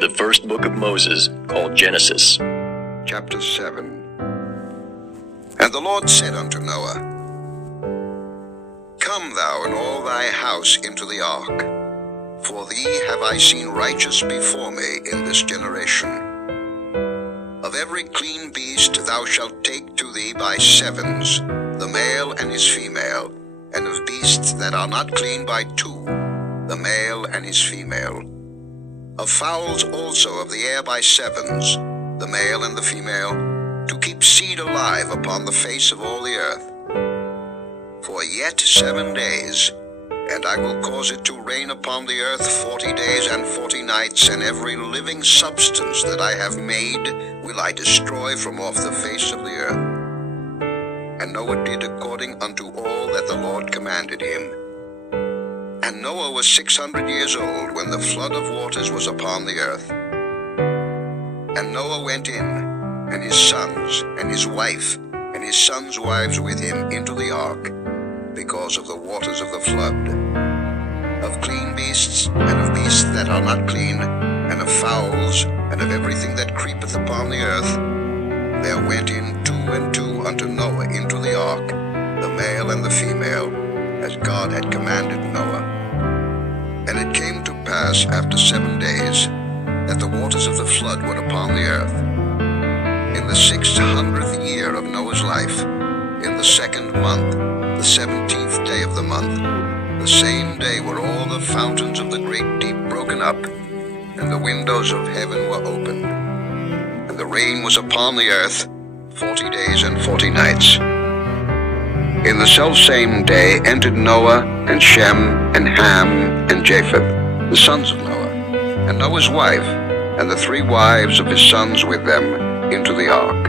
the first book of Moses, called Genesis. Chapter 7. And the Lord said unto Noah, Come thou and all thy house into the ark, for thee have I seen righteous before me in this generation. Of every clean beast thou shalt take to thee by sevens, the male and his female, and of beasts that are not clean by two, the male and his female. Of fowls also of the air by sevens, the male and the female, to keep seed alive upon the face of all the earth. For yet 7 days, and I will cause it to rain upon the earth 40 days and 40 nights, and every living substance that I have made will I destroy from off the face of the earth. And Noah did according unto all that the Lord commanded him. And Noah was 600 years old when the flood of waters was upon the earth. And Noah went in, and his sons, and his wife, and his sons' wives with him into the ark, because of the waters of the flood. Of clean beasts, and of beasts that are not clean, and of fowls, and of everything that creepeth upon the earth, there went in 2 and 2 unto Noah into the ark, the male and the female, as God had commanded Noah. And it came to pass after 7 days, that the waters of the flood were upon the earth. In the 600th year of Noah's life, in the 2nd month, the 17th day of the month, the same day were all the fountains of the great deep broken up, and the windows of heaven were opened. And the rain was upon the earth 40 days and 40 nights. In the selfsame day entered Noah, and Shem, and Ham, and Japheth, the sons of Noah, and Noah's wife, and the 3 wives of his sons with them, into the ark.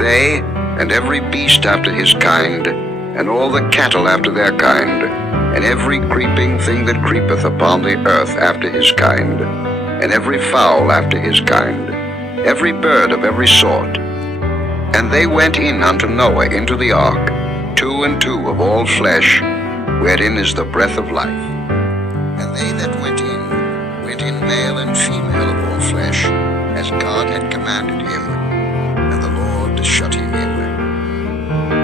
They, and every beast after his kind, and all the cattle after their kind, and every creeping thing that creepeth upon the earth after his kind, and every fowl after his kind, every bird of every sort. And they went in unto Noah into the ark, 2 and 2 of all flesh, wherein is the breath of life. And they that went in male and female of all flesh, as God had commanded him, and the Lord shut him in.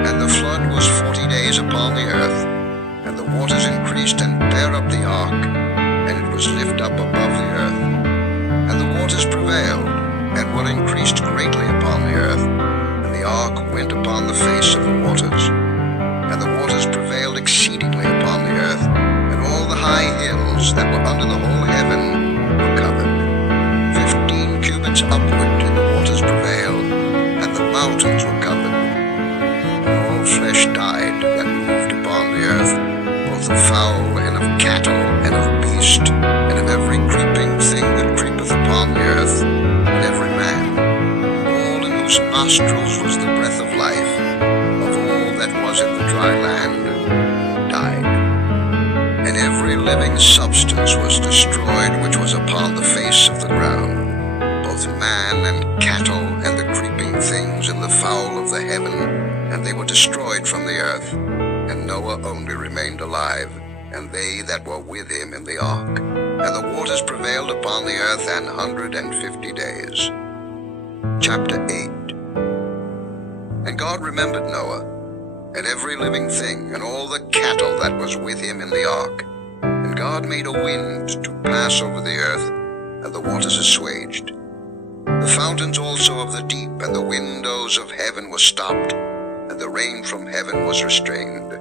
And the flood was 40 days upon the earth, and the waters increased and bare up the ark, and it was lift up above the earth. And the waters prevailed, and were increased greatly upon the earth, and the ark went upon the face of the waters. And the waters prevailed exceedingly upon the earth, and all the high hills that were under the whole heaven were covered. 15 cubits upward did the waters prevail, and the mountains were covered. And all flesh died that moved upon the earth, both of fowl, and of cattle, and of beast, and of every creeping thing that creepeth upon the earth, and every man, all in whose nostrils was the breath of life, of all that was in the dry land, died. And every living substance was destroyed which was upon the face of the ground, both man and cattle, and the creeping things, and the fowl of the heaven, and they were destroyed from the earth. And Noah only remained alive, and they that were with him in the ark. And the waters prevailed upon the earth 150 days. Chapter 8. And God remembered Noah, and every living thing, and all the cattle that was with him in the ark. And God made a wind to pass over the earth, and the waters assuaged. The fountains also of the deep and the windows of heaven were stopped, and the rain from heaven was restrained.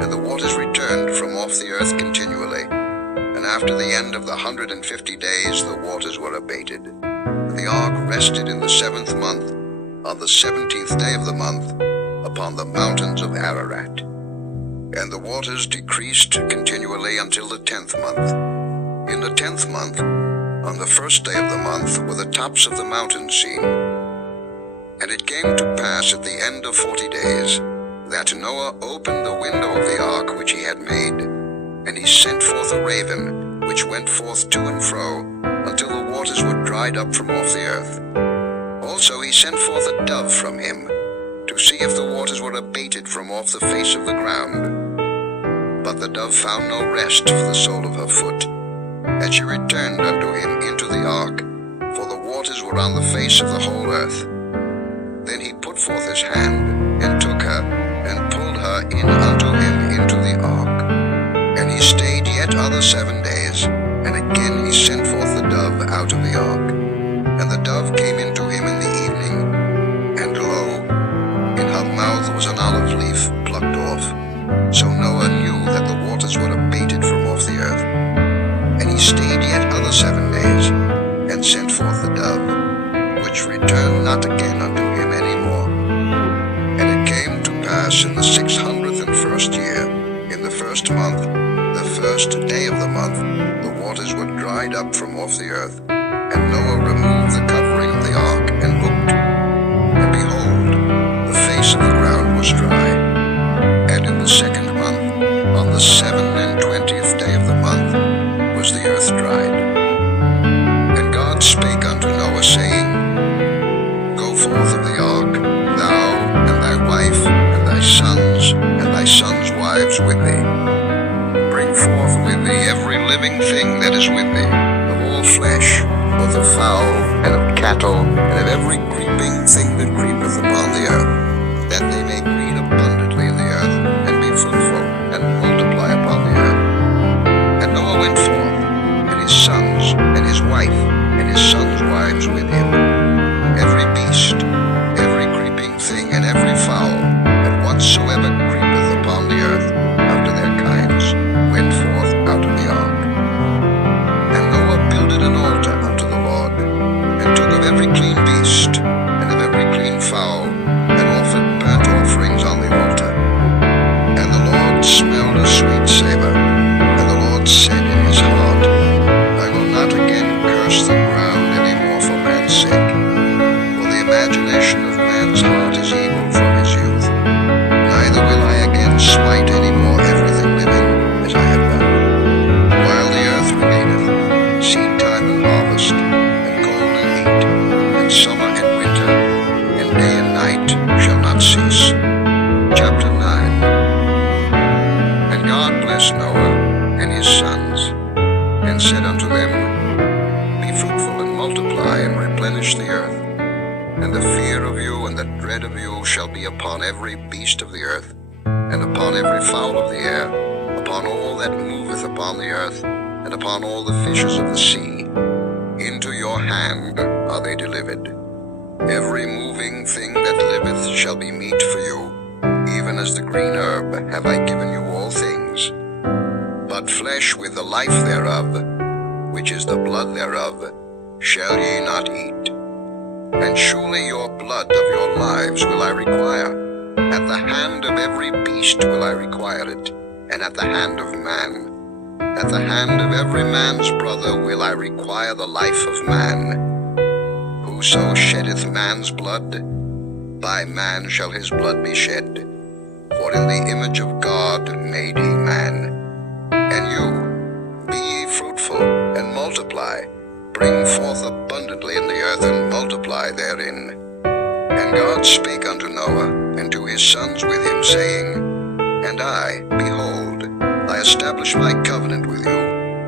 And the waters returned from off the earth continually. And after the end of the 150 days the waters were abated. And the ark rested in the 7th month, on the 17th day of the month, upon the mountains of Ararat. And the waters decreased continually until the 10th month. In the 10th month, on the 1st day of the month, were the tops of the mountains seen. And it came to pass at the end of 40 days, that Noah opened the window of the ark which he had made, and he sent forth a raven, which went forth to and fro, until the waters were dried up from off the earth. Also he sent forth a dove from him, to see if the waters were abated from off the face of the ground. But the dove found no rest for the sole of her foot, that she returned unto him into the ark, for the waters were on the face of the whole earth. Then he put forth his hand, and took her, and pulled her in unto him into the ark. And he stayed yet other 7 days, and again he sent forth the dove out of the ark. And the dove came into him in the evening, and lo, in her mouth was an olive leaf plucked off. So Noah knew that the waters were abated from off the earth. And he stayed yet other 7 days, and sent forth the dove, which returned not again unto him any more. And it came to pass in the 601st year, in the first month, the first day of the month, the waters were dried up from off the earth. And Noah removed the covering of the ark, and looked, and behold, the face of the ground was dry. And in the second month, on the 27th day of the month, was the earth dried. And God spake unto Noah, saying, Go forth of the ark, thou, and thy wife, and thy sons' wives with thee. Bring forth with thee every living thing that is with thee, of all flesh, both of fowl, and of cattle, and of every creeping thing that creepeth upon the earth, that they may breed abundantly in the earth, and be fruitful, and multiply upon the earth. And Noah went forth, and his sons, and his wife, and his sons' wives with him. Every beast, every creeping thing, and every fowl, and whatsoever creepeth upon the earth, after their kinds, went forth out of the ark. And Noah builded an altar unto the Lord, and took of every clean beast, and of every clean fowl, and offered burnt offerings on the altar. And the Lord smelled a sweet savour. And the Lord said in his heart, I will not again curse the ground any more for man's sake, for the imagination of man's heart is evil from his youth. Neither will I again smite any more everything living, as I have done. While the earth remaineth, seed time and harvest, and cold and heat, and summer and winter, and day and night shall not cease. Chapter 9. And God blessed Noah and his sons, and said unto them, Be fruitful and multiply, and replenish the earth. And the fear of you and the dread of you shall be upon every beast of the earth, and upon every fowl of the air, upon all that moveth upon the earth, and upon all the fishes of the sea. Into your hand are they delivered. Every moving thing that liveth shall be meat for you, even as the green herb have I given you all things. But flesh with the life thereof, which is the blood thereof, shall ye not eat. And surely your blood of your lives will I require. At the hand of every beast will I require it, and at the hand of man. At the hand of every man's brother will I require the life of man. Whoso sheddeth man's blood, by man shall his blood be shed. For in the image of God made he man. And you, be ye fruitful, and multiply. Bring forth abundantly in the earth, and multiply therein. And God spake unto Noah, and to his sons with him, saying, And I, behold, I establish my covenant with you,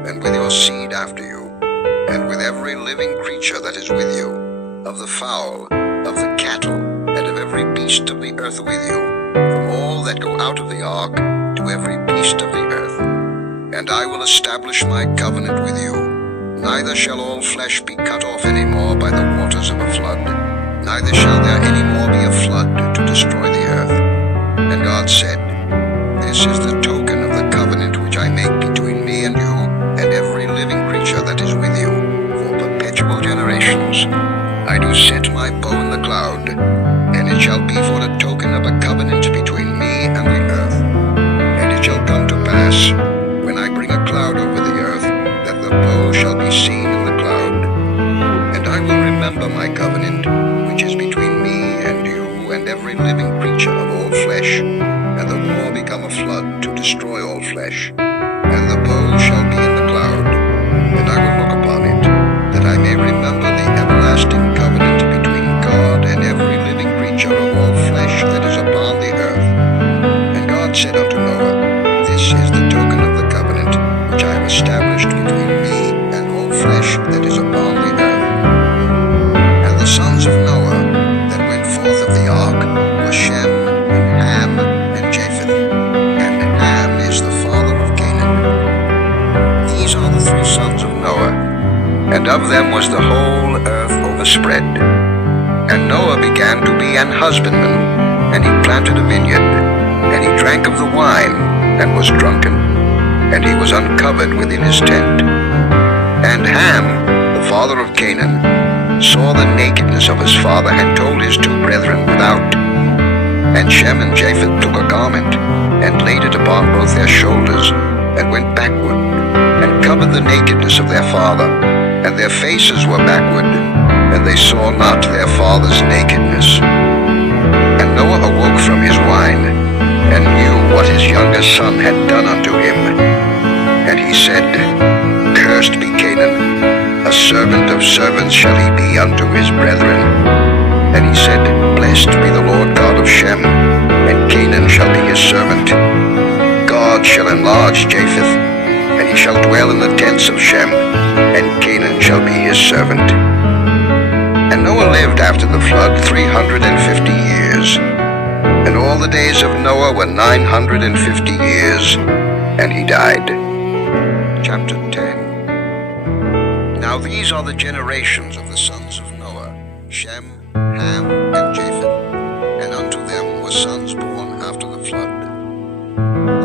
and with your seed after you, and with every living creature that is with you, of the fowl, of the cattle, and of every beast of the earth with you, from all that go out of the ark to every beast of the earth. And I will establish my covenant with you. Neither shall all flesh be cut off any more by the waters of a flood, neither shall there any more be a flood to destroy the earth. And God said, This is the token of the covenant which I make between me and you, and every living creature that is with you, for perpetual generations. I do set my bow in the cloud, and it shall be for a token of a covenant between me and the earth. And it shall come to pass, when I bring a cloud over the earth, that the bow shall be seen in the cloud. And I will remember my covenant, which is between me and you and every living creature of all flesh, and the war become a flood to destroy all flesh. And the bow shall be in the cloud, and I will look upon it, that I may remember the everlasting covenant between God and every living creature of all flesh that is upon the earth. And God said unto Noah, This is the token of the covenant which I have established between me of them was the whole earth overspread. And Noah began to be an husbandman, and he planted a vineyard, and he drank of the wine, and was drunken, and he was uncovered within his tent. And Ham, the father of Canaan, saw the nakedness of his father, and told his two brethren without. And Shem and Japheth took a garment, and laid it upon both their shoulders, and went backward, and covered the nakedness of their father, and their faces were backward, and they saw not their father's nakedness. And Noah awoke from his wine, and knew what his younger son had done unto him. And he said, Cursed be Canaan, a servant of servants shall he be unto his brethren. And he said, Blessed be the Lord God of Shem, and Canaan shall be his servant. God shall enlarge Japheth, and he shall dwell in the tents of Shem, and Canaan shall be his servant. And Noah lived after the flood 350 years. And all the days of Noah were 950 years, and he died. Chapter 10. Now these are the generations of the sons of Noah, Shem, Ham, and Japheth, and unto them were sons born after the flood.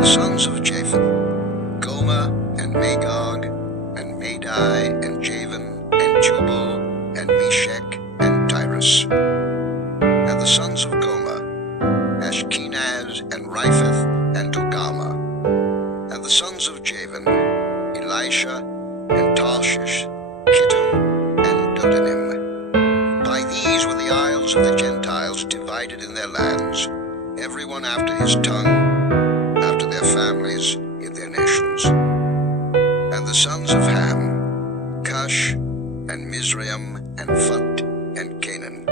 The sons of Japheth, Gomer, and Magog, and Madai, and Javan, and Tubal, and Meshech, and Tyrus. And the sons of Gomer, Ashkenaz, and Riphath, and Togarmah. And the sons of Javan, Elisha, and Tarshish, Kittim, and Dodanim. By these were the isles of the Gentiles divided in their lands, every one after his tongue, after their families, in their nations. And the sons of Ham, Cush, and Mizraim, and Phut, and Canaan.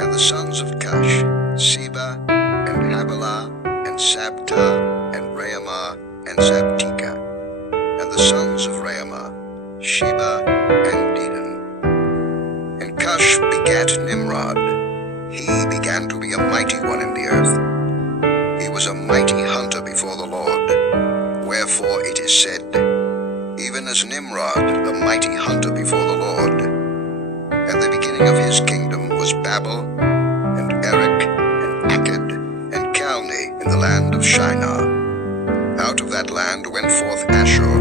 And the sons of Cush, Seba, and Havilah, and Sabta, and Raamah, and Zabteka. And the sons of Raamah, Sheba, and Dedan. And Cush begat Nimrod. He began to be a mighty one in the earth. He was a mighty hunter before the Lord. Wherefore it is said, Even as Nimrod, the mighty hunter before the Lord. And the beginning of his kingdom was Babel, and Erech, and Akkad, and Calneh in the land of Shinar. Out of that land went forth Ashur,